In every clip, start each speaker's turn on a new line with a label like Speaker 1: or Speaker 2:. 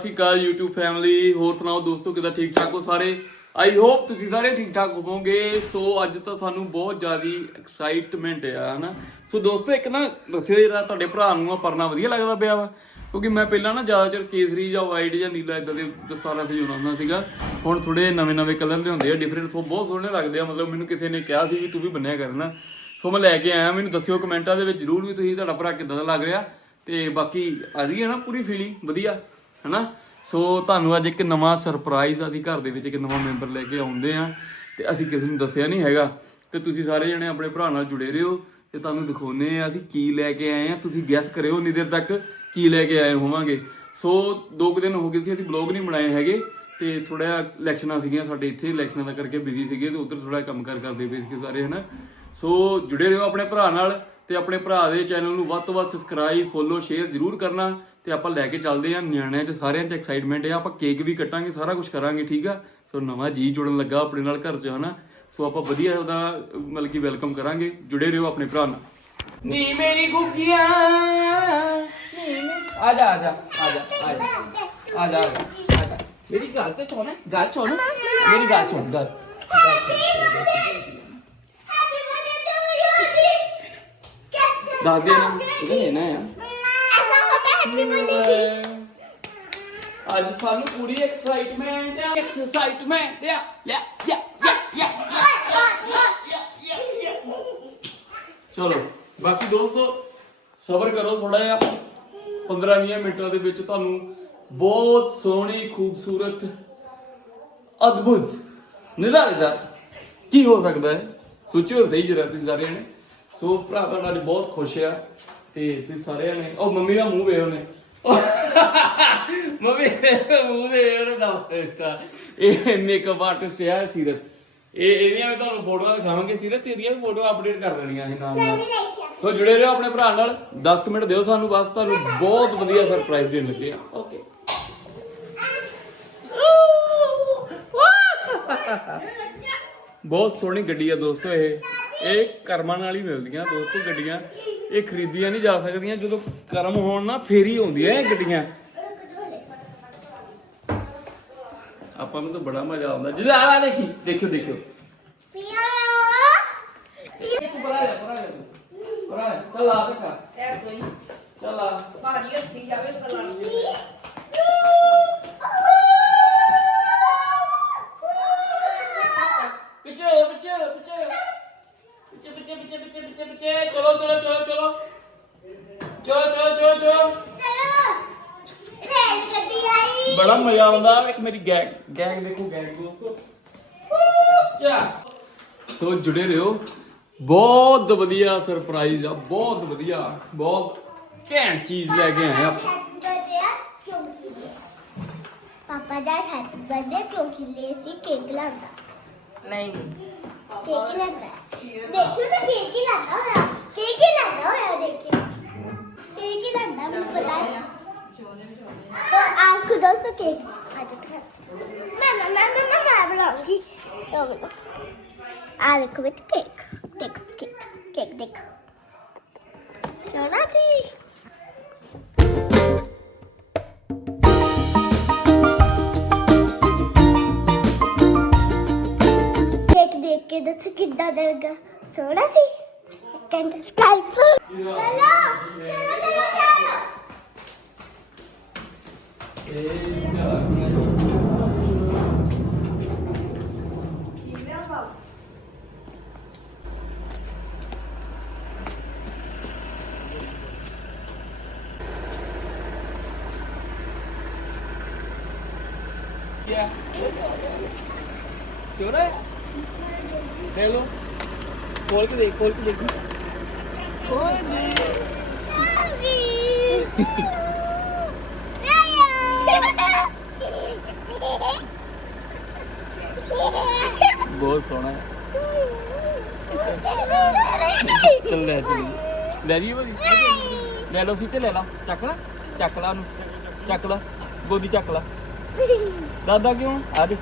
Speaker 1: ਸਤਿ ਸ਼੍ਰੀ ਅਕਾਲ YouTube family ਹੋਰ ਸੁਣਾਓ ਦੋਸਤੋ, ਕਿਦਾਂ ਠੀਕ ਠਾਕ ਹੋ ਸਾਰੇ? ਆਈ ਹੋਪ ਤੁਸੀਂ ਸਾਰੇ ਠੀਕ ਠਾਕ ਹੋਵੋਗੇ। ਸੋ ਅੱਜ ਤਾਂ ਸਾਨੂੰ ਬਹੁਤ ਜ਼ਿਆਦੀ ਐਕਸਾਈਟਮੈਂਟ ਆ, ਹਨਾ? ਸੋ ਦੋਸਤੋ, ਇੱਕ ਨਾ ਦੱਸਿਓ ਜਿਹੜਾ ਤੁਹਾਡੇ ਭਰਾ ਨੂੰ ਆ ਪਰਨਾ ਵਧੀਆ ਲੱਗਦਾ ਪਿਆ ਵਾ। ਕਿਉਂਕਿ ਮੈਂ ਪਹਿਲਾਂ ਨਾ ਜ਼ਿਆਦਾਤਰ ਕੇਸਰੀ ਜਾਂ ਵਾਈਟ ਜਾਂ ਨੀਲਾ ਇਦਾਂ ਦੇ ਦਸਤਾਰਾਂ ਸਜਾਉਣਾ ਹੁੰਦਾ ਸੀਗਾ। ਹੁਣ ਥੋੜੇ ਨਵੇਂ ਨਵੇਂ ਕਲਰ ਲਿਆਉਂਦੇ ਆ ਡਿਫਰੈਂਟ ਸੋ ਬਹੁਤ ਸੋਹਣੇ ਲੱਗਦੇ ਆ। ਮਤਲਬ ਮੈਨੂੰ ਕਿਸੇ ਨੇ ਕਿਹਾ ਸੀ ਵੀ ਤੂੰ ਵੀ ਬੰਨਿਆ ਕਰਨਾ ਸੋ ਮੈਂ ਲੈ ਕੇ ਆਇਆ। ਮੈਨੂੰ ਦੱਸਿਓ ਕਮੈਂਟਾਂ ਦੇ ਵਿੱਚ ਜਰੂਰ ਵੀ ਤੁਸੀਂ, ਤੁਹਾਡਾ ਭਰਾ ਕਿੱਦਾਂ ਦਾ ਲੱਗ ਰਿਹਾ। ਤੇ ਬਾਕੀ ਆ ਰਹੀ ਹੈ ਨਾ ਪੂਰੀ ਫੀਲਿੰਗ ਵਧੀਆ? ਹਨਾ? ਸੋ ਤੁਹਾਨੂੰ ਅੱਜ ਇੱਕ ਨਵਾਂ ਸਰਪ੍ਰਾਈਜ਼ ਅਸੀਂ ਘਰ ਦੇ ਵਿੱਚ ਇੱਕ ਨਵਾਂ ਮੈਂਬਰ ਲੈ ਕੇ ਆਉਂਦੇ ਆ ਤੇ ਅਸੀਂ ਕਿਸੇ ਨੂੰ ਦੱਸਿਆ ਨਹੀਂ ਹੈਗਾ। ਤੇ ਤੁਸੀਂ ਸਾਰੇ ਜਣੇ ਆਪਣੇ ਭਰਾ ਨਾਲ ਜੁੜੇ ਰਹੋ ਤੇ ਤੁਹਾਨੂੰ ਦਿਖਾਉਨੇ ਆ ਅਸੀਂ ਕੀ ਲੈ ਕੇ ਆਏ ਆ ਤੁਸੀਂ ਗੈਸ ਕਰਿਓ ਉਨੀ ਦੇਰ ਤੱਕ ਕੀ ਲੈ ਕੇ ਆਏ ਹੋਵਾਂਗੇ। ਸੋ ਦੋ ਕੁ ਦਿਨ ਹੋ ਗਏ ਸੀ, ਅਸੀਂ ਬਲੌਗ ਨਹੀਂ ਬਣਾਏ ਹੈਗੇ ਤੇ ਥੋੜਾ ਇਲੈਕਸ਼ਨਾਂ ਸੀਗੀਆਂ, ਸਾਡੇ ਇੱਥੇ ਇਲੈਕਸ਼ਨਾਂ ਦਾ ਕਰਕੇ ਬਿਜ਼ੀ ਸੀਗੇ ਤੇ ਉਧਰ ਥੋੜਾ ਕੰਮ ਕਾਰ ਕਰਦੇ ਪਏ ਸੀ ਸਾਰੇ, ਹਨਾ? ਸੋ ਜੁੜੇ ਰਹੋ ਆਪਣੇ ਭਰਾ ਨਾਲ ਤੇ ਆਪਣੇ ਭਰਾ ਦੇ ਚੈਨਲ ਨੂੰ ਵੱਧ ਤੋਂ ਵੱਧ ਸਬਸਕ੍ਰਾਈਬ ਫੋਲੋ ਸ਼ੇਅਰ ਜਰੂਰ ਕਰਨਾ ਤੇ ਆਪਾਂ ਲੈ ਕੇ ਚੱਲਦੇ ਆ ਨਿਆਣਿਆਂ 'ਚ ਸਾਰਿਆਂ 'ਚ ਐਕਸਾਈਟਮੈਂਟ ਹੈ ਆਪਾਂ ਕੇਕ ਵੀ ਕੱਟਾਂਗੇ ਸਾਰਾ ਕੁਝ ਕਰਾਂਗੇ ਠੀਕ ਆ? ਸੋ ਨਵਾਂ ਜੀ ਜੁੜਨ ਲੱਗਾ ਆਪਣੇ ਨਾਲ ਘਰ 'ਚ ਹਨਾ? ਸੋ ਆਪਾਂ ਵਧੀਆ ਉਹਦਾ ਮਤਲਬ ਕਿ ਵੈਲਕਮ ਕਰਾਂਗੇ ਜੁੜੇ ਰਹੋ ਆਪਣੇ ਭਰਾ ਨਾਲ। ਨੀ ਮੇਰੀ ਗੁੱਗੀਆਂ ਨੀ ਮੇਰੀ ਆ ਜਾ ਆ ਜਾ ਆ ਜਾ ਆ ਜਾ ਆ ਜਾ ਆ ਜਾ। ਮੇਰੀ ਗੱਲ ਤੇ ਸੁਣ ਗੱਲ ਸੁਣ ਮੇਰੀ ਗੱਲ ਸੁਣ ਗੱਲ। ਦੱਸ ਦੇ ਨਾ ਲੈਣਾ ਆ। ਅੱਜ ਸਾਨੂੰ ਪੂਰੀ ਐਕਸਾਈਟਮੈਂਟ ਹੈ ਐਕਸਾਈਟਮੈਂਟ ਯਾ ਯਾ ਯਾ ਯਾ ਚਲੋ, ਬਾਕੀ ਦੋਸਤੋ, ਸਬਰ ਕਰੋ ਥੋੜਾ ਜਿਹਾ। 15-20 ਮਿੰਟਾਂ ਦੇ ਵਿੱਚ ਤੁਹਾਨੂੰ ਬਹੁਤ ਸੋਹਣੀ, ਖੂਬਸੂਰਤ, ਅਦਭੁਤ ਨਜ਼ਾਰੇਦਾਰ ਕੀ ਹੋ ਸਕਦਾ ਹੈ? ਸੋਚਿਓ ਸਹੀ ਜਰਾ ਤੁਸੀਂ ਸਾਰੇ ਨੇ। ਸੋ ਭਰਾ ਤੁਹਾਡਾ ਅੱਜ ਬਹੁਤ ਖੁਸ਼ ਆ ਤੇ ਤੁਸੀਂ ਸਾਰਿਆਂ ਨੇ ਉਹ ਮੰਮੀ ਦਾ ਮੂੰਹ ਵੇਖ ਉਹਨੇ। ਮੰਮੀ ਦੇ ਮੂੰਹ ਦੇ ਉਹਨੇ ਦਾ ਇਹ ਮੇਕਅਪ ਆਰਟਿਸਟ ਆ ਸੀਰਤ। ਇਹ ਇਹਦੀਆਂ ਵੀ ਤੁਹਾਨੂੰ ਫੋਟੋਆਂ ਦਿਖਾਵਾਂਗੇ। ਸੀਰਤ, ਤੇਰੀਆਂ ਵੀ ਫੋਟੋ ਅਪਡੇਟ ਕਰ ਦੇਣੀਆਂ ਅਸੀਂ ਨਾਲ ਨਾਲ। ਸੋ ਜੁੜੇ ਰਹੋ ਆਪਣੇ ਭਰਾ ਨਾਲ। 10 ਕੁ ਮਿੰਟ ਦਿਓ ਸਾਨੂੰ ਬਸ। ਤੁਹਾਨੂੰ ਬਹੁਤ ਵਧੀਆ ਸਰਪ੍ਰਾਈਜ਼ ਦੇਣ ਲੱਗੇ ਆ। ਓਕੇ ਬਹੁਤ ਸੋਹਣੀ ਗੱਡੀ ਆ ਦੋਸਤੋ ਇਹ। ਇਹ ਕਰਮਾਂ ਨਾਲ ਹੀ ਮਿਲਦੀਆਂ ਦੋਸਤੋ ਗੱਡੀਆਂ। ਇਹ ਖਰੀਦੀਆਂ ਨਹੀਂ ਜਾ ਸਕਦੀਆਂ। ਜਦੋਂ ਕਰਮ ਹੋਣ ਨਾ ਫੇਰ ਹੀ ਆਉਂਦੀਆਂ ਇਹ ਗੱਡੀਆਂ। ਆਪਾਂ ਨੂੰ ਤਾਂ ਬੜਾ ਮਜ਼ਾ ਆਉਂਦਾ। ਜਿਹਦਾ ਆ ਦੇਖੀ ਦੇਖਿਓ ਦੇਖਿਓ। ਬੜਾ ਜਾ। ਚੱਲ ਆ ਤੱਕ ਚੱਲ ਆ ਪਿੱਛੇ ਹੋ ਪਿੱਛੇ ਹੋ, ਪਿੱਛੇ ਹੋ। ਪਿੱਛੇ ਪਿੱਛੇ ਪਿੱਛੇ ਪਿੱਛੇ। ਚਲੋ ਚਲੋ ਚਲੋ ਚਲੋ। ਚਲੋ ਚਲੋ ਚਲੋ ਚਲੋ। ਬੜਾ ਮਜ਼ਾ ਆਉਂਦਾ। ਇੱਕ ਮੇਰੀ ਗੈਂਗ ਗੈਂਗ ਦੇਖੋ ਗੈਂਗ ਦੋਸਤੋ। ਚਾ। ਸੋ ਜੁੜੇ ਰਹੋ। ਬਹੁਤ ਵਧੀਆ ਸਰਪ੍ਰਾਈਜ਼ ਆ ਬਹੁਤ ਵਧੀਆ। ਬਹੁਤ ਘੈਂਟ ਚੀਜ਼ ਲੈ ਕੇ ਆਏ ਆ।
Speaker 2: ਪਾਪਾ ਦਾ ਹੈਪੀ ਬਰਥਡੇ ਕਿਉਂਕਿ ਲੈ ਸੀ ਕੇਕ ਲਾਂਦਾ
Speaker 3: ਨਹੀਂ।
Speaker 2: ਕੇਕ ਹੀ ਲਾਂਦਾ ਦੇਖੋ ਤਾਂ ਕੇਕ ਹੀ ਲਾਂਦਾ ਹੋਇਆ ਕੇਕ ਹੀ ਲਾਂਦਾ ਹੋਇਆ ਦੇਖਿਓ ਕੇਕ ਹੀ ਲਾਂਦਾ ਮੈਨੂੰ ਪਤਾ ਹੈ तो आपको दोस्तों केक आ जाता है मैं मैं मैं मैं मैं मैं बनाऊंगी तो बोलो आ देखो बेटा केक देखो केक केक देखो चला जी ಅದು ಸಿಕ್ಕಿದ್ದ ಸೋಡಾ ಸಿ Skype Yeah. Chỗ it. Sky चलो चलो चलो चलो
Speaker 1: क्या क्यों रे देख लो खोल के देख खोल के देख बहुत सोना है चल ले चल ਲੈ ਜੀ ਭਾਈ ਲੈ ਲਓ ਸੀਤੇ ਲੈ ਲਾ ਚੱਕ ਲਾ ਚੱਕ ਲਾ ਉਹਨੂੰ ਚੱਕ ਲਾ ਗੋਦੀ ਚੱਕ ਲਾ ਦਾਦਾ ਕਿਉਂ ਆ ਦੇ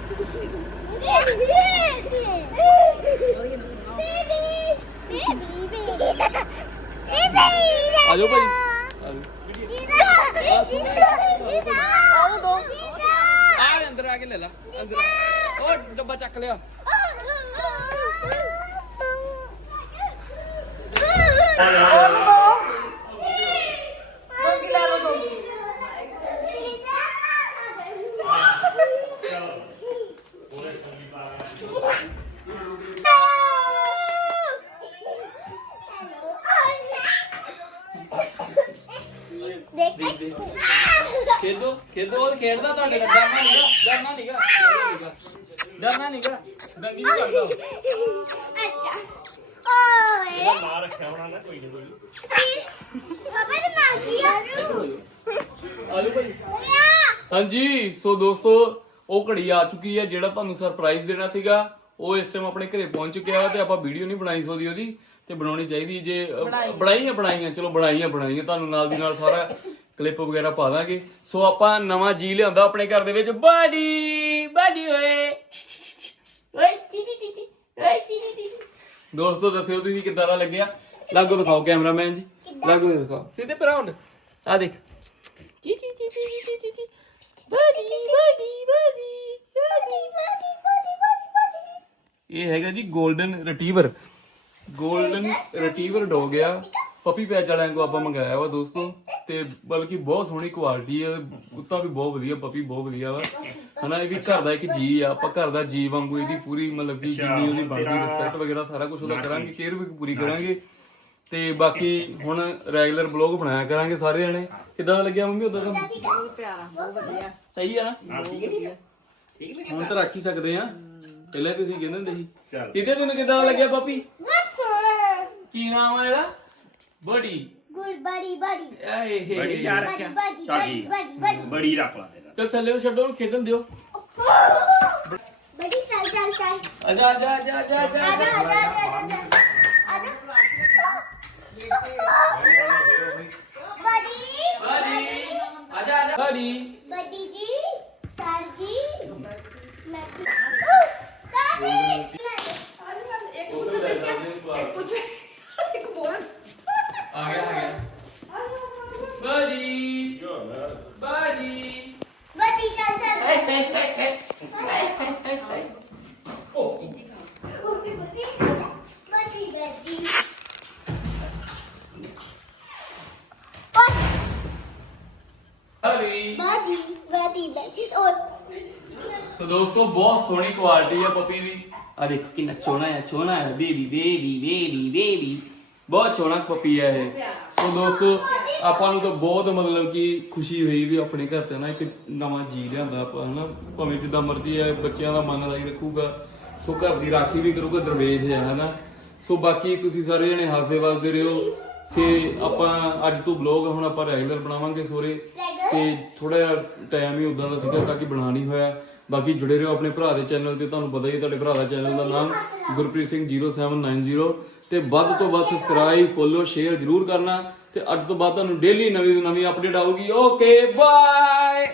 Speaker 1: 아, 여보. 아무도. 아, 안 들어가길래. 안 들어. 어,
Speaker 2: 좀 바짝 걸려. 아무도.
Speaker 1: ਖੇਡੋ ਖੇਡੋ ਉਹ ਖੇਡਦਾ ਤੁਹਾਡੇ ਨਾਲ ਡਰਨਾ ਨਹੀਂਗਾ ਡਰਨਾ ਨਹੀਂਗਾ ਡਰਨਾ ਨਹੀਂਗਾ ਦੰਗੀ ਨਹੀਂ ਕਰਦਾ।
Speaker 2: ਅੱਛਾ। ਓਏ।
Speaker 3: ਮਾਰ ਰੱਖਿਆ ਹੋਣਾ ਨਾ ਕੋਈ ਨਹੀਂ ਕੋਈ
Speaker 2: ਪਾਪਾ ਦੇ ਨਾਲ ਕੀ ਆ?
Speaker 1: ਆਲੂ ਭਾਈ। ਹਾਂਜੀ ਸੋ ਦੋਸਤੋ ਉਹ ਘੜੀ ਆ ਚੁੱਕੀ ਹੈ ਜਿਹੜਾ ਤੁਹਾਨੂੰ ਸਰਪ੍ਰਾਈਜ਼ ਦੇਣਾ ਸੀਗਾ ਉਹ ਇਸ ਟਾਈਮ ਆਪਣੇ ਘਰੇ ਪਹੁੰਚ ਚੁੱਕਿਆ ਵਾ ਤੇ ਆਪਾਂ ਵੀਡੀਓ ਨਹੀਂ ਬਣਾਈ ਸੋਦੀ ਉਹਦੀ ਤੇ ਬਣਾਉਣੀ ਚਾਹੀਦੀ ਜੇ ਬਣਾਈਆਂ ਬਣਾਈਆਂ ਚਲੋ ਬਣਾਈਆਂ ਬਣਾਈਆਂ ਤੁਹਾਨੂੰ ਨਾਲ ਦੀ ਨਾਲ ਸਾਰਾ ਕਲਿੱਪ ਵਗੈਰਾ ਪਾ ਦਾਂਗੇ। ਸੋ ਆਪਾਂ ਨਵਾਂ ਜੀ ਲਿਆਂਦਾ ਆਪਣੇ ਘਰ ਦੇ ਵਿੱਚ। ਬਾਡੀ ਬਾਡੀ ਓਏ। ਓਏ ਚੀ ਚੀ ਚੀ ਓਏ ਚੀ ਚੀ ਦੋਸਤੋ ਦੱਸਿਓ ਤੁਸੀਂ ਕਿੱਦਾਂ ਦਾ ਲੱਗਿਆ? ਲਾਗੋ ਦਿਖਾਓ ਕੈਮਰਾਮੈਨ ਜੀ। ਲਾਗੋ ਦਿਖਾਓ। ਸਿੱਧੇ ਪਰਾਉਂਡ। ਆ ਦੇਖ। ਚੀ ਚੀ ਚੀ ਚੀ ਚੀ ਚੀ ਚੀ। ਬਾਡੀ ਬਾਡੀ ਬਾਡੀ ਇਹ ਹੈਗਾ ਜੀ golden retriever golden retriever dog ਆ ਪਪੀ ਪੈਚ ਵਾਲਿਆਂ ਕੋ ਆਪਾਂ ਮੰਗਾਇਆ ਵਾ ਦੋਸਤੋ ਤੇ ਬਲਕਿ ਬਹੁਤ ਸੋਹਣੀ ਕੁਆਲਿਟੀ ਹੈ ਕੁੱਤਾ ਵੀ ਬਹੁਤ ਵਧੀਆ ਪਪੀ ਬਹੁਤ ਵਧੀਆ ਵਾ। ਹਨਾ ਇਹ ਵੀ ਘਰ ਦਾ ਇੱਕ ਜੀ ਆ ਆਪਾਂ ਘਰ ਦਾ ਜੀ ਵਾਂਗੂ ਇਹਦੀ ਪੂਰੀ ਮਤਲਬ ਕਿ ਜਿੰਨੀ ਉਹਦੀ ਬਣਦੀ ਰਿਸਪੈਕਟ ਵਗੈਰਾ ਸਾਰਾ ਕੁਝ ਉਹਦਾ ਕਰਾਂਗੇ ਕੇਅਰ ਵੀ ਪੂਰੀ ਕਰਾਂਗੇ। ਤੇ ਬਾਕੀ ਹੁਣ ਰੈਗੂਲਰ ਬਲੌਗ ਬਣਾਇਆ ਕਰਾਂਗੇ ਸਾਰੇ ਜਣੇ। ਕਿੱਦਾਂ ਦਾ ਲੱਗਿਆ ਮੰਮੀ ਉਦਾਂ ਤੁਹਾਨੂੰ?
Speaker 4: ਬਹੁਤ ਪਿਆਰਾ ਬਹੁਤ ਵਧੀਆ।
Speaker 1: ਸਹੀ ਆ ਨਾ? ਹੁਣ ਤਾਂ ਰੱਖ ਹੀ ਸਕਦੇ ਆ। ਪਹਿਲਾਂ ਤੁਸੀਂ ਕਹਿੰਦੇ ਹੁੰਦੇ ਸੀ। ਕਿਤੇ ਤੈਨੂੰ ਕਿੱਦਾਂ ਦਾ ਲੱਗਿਆ ਪਾਪੀ?
Speaker 2: ਬਸ।
Speaker 1: ਕੀ ਨਾਮ ਆ ਇਹਦਾ? ਬੜੀ।
Speaker 2: ਗੁੱਡ ਬੜੀ ਬੜੀ।
Speaker 1: ਆਏ
Speaker 3: ਬੜੀ
Speaker 1: ਹੇ
Speaker 3: ਯਾਰ
Speaker 2: ਬੜੀ
Speaker 3: ਰੱਖਿਆ।
Speaker 2: ਬੜੀ ਬੜੀ। ਬੜੀ
Speaker 3: ਬੜੀ। ਰੱਖ ਲਾ ਤੇਰਾ
Speaker 1: ਚਲ ਥੱਲੇ ਨੂੰ ਛੱਡੋ ਉਹਨੂੰ ਖੇਡਣ ਦਿਓ।
Speaker 2: ਬੜੀ ਚੱਲ ਚੱਲ ਚੱਲ।
Speaker 1: ਆਜਾ ਆਜਾ ਆਜਾ ਆਜਾ
Speaker 2: ਆਜਾ
Speaker 1: ਆਜਾ
Speaker 2: ਆਜਾ ਆਜਾ ਆਜਾ ਬੜੀ।
Speaker 1: ਬੜੀ। ਆਜਾ ਆਜਾ ਬੜੀ
Speaker 2: ਬੜੀ ਜੀ ਸਰ ਜੀ ਲੱਕੀ ਦਾਦੀ
Speaker 4: ਇੱਕ ਪੁੱਛ ਇੱਕ ਬੋਲ
Speaker 1: ਆ ਗਿਆ ਆ ਗਿਆ ਬੜੀ ਬੜੀ
Speaker 2: ਬੜੀ ਚੱਲ ਚੱਲ
Speaker 1: ਹੇ ਹੇ ਹੇ ਹੇ
Speaker 2: ਬੜੀ ਬੜੀ ਬੜੀ
Speaker 1: ਬੜੀ
Speaker 2: ਬੜੀ ਬੜੀ ਬੜੀ ਔਰ
Speaker 1: ਸੋ ਦੋਸਤੋ ਬਹੁਤ ਸੋਹਣੀ ਕੁਆਲਿਟੀ ਹੈ ਪਪੀ ਦੀ ਆ ਦੇਖੋ ਕਿੰਨਾ ਸੋਹਣਾ ਹੈ ਸੋਹਣਾ ਹੈ ਬੇਬੀ ਬੇਬੀ ਬੇਬੀ ਬੇਬੀ ਬਹੁਤ ਸੋਹਣਾ ਪਪੀ ਹੈ ਇਹ ਸੋ ਦੋਸਤੋ ਆਪਾਂ ਨੂੰ ਤਾਂ ਬਹੁਤ ਮਤਲਬ ਕਿ ਖੁਸ਼ੀ ਹੋਈ ਵੀ ਆਪਣੇ ਘਰ ਤੇ ਨਾ ਇੱਕ ਨਵਾਂ ਜੀ ਲਿਆਂਦਾ ਆਪਾਂ ਹਨਾ ਭਾਵੇਂ ਜਿੱਦਾਂ ਮਰਜ਼ੀ ਹੈ ਬੱਚਿਆਂ ਦਾ ਮਨ ਲਾਈ ਰੱਖੂਗਾ ਸੋ ਘਰ ਦੀ ਰਾਖੀ ਵੀ ਕਰੂਗਾ ਦਰਵੇਸ਼ ਹੈ ਹਨਾ ਸੋ ਬਾਕੀ ਤੁਸੀਂ ਸਾਰੇ ਜਣੇ ਹੱਸਦੇ ਵਸਦੇ ਰਹੋ ਤੇ ਆਪਾਂ ਅੱਜ ਤੋਂ ਬਲੌਗ ਹੁਣ ਆਪਾਂ ਰੈਗੂਲਰ ਬਣਾਵਾਂਗੇ ਸੋਰੇ ਤੇ ਥੋੜਾ ਜਿਹਾ ਟਾਈਮ ਹੀ ਉਦਾਂ ਦਾ ਸੀਗਾ ਤਾਂ ਕਿ ਬਣਾ ਨਹੀਂ ਹੋਇਆ। ਬਾਕੀ ਜੁੜੇ ਰਹੋ ਆਪਣੇ ਭਰਾ ਦੇ ਚੈਨਲ ਤੇ, ਤੁਹਾਨੂੰ ਪਤਾ ਹੀ ਹੈ ਤੁਹਾਡੇ ਭਰਾ ਦਾ ਚੈਨਲ ਦਾ ਨਾਮ ਗੁਰਪ੍ਰੀਤ ਸਿੰਘ 0790 ਤੇ ਵੱਧ ਤੋਂ ਵੱਧ ਸਬਸਕ੍ਰਾਈਬ ਫੋਲੋ ਸ਼ੇਅਰ ਜਰੂਰ ਕਰਨਾ। ਤੇ ਅੱਜ ਤੋਂ ਬਾਅਦ ਤੁਹਾਨੂੰ ਡੇਲੀ ਨਵੀਂ ਤੋਂ ਨਵੀਂ ਅਪਡੇਟ ਆਊਗੀ। Okay bye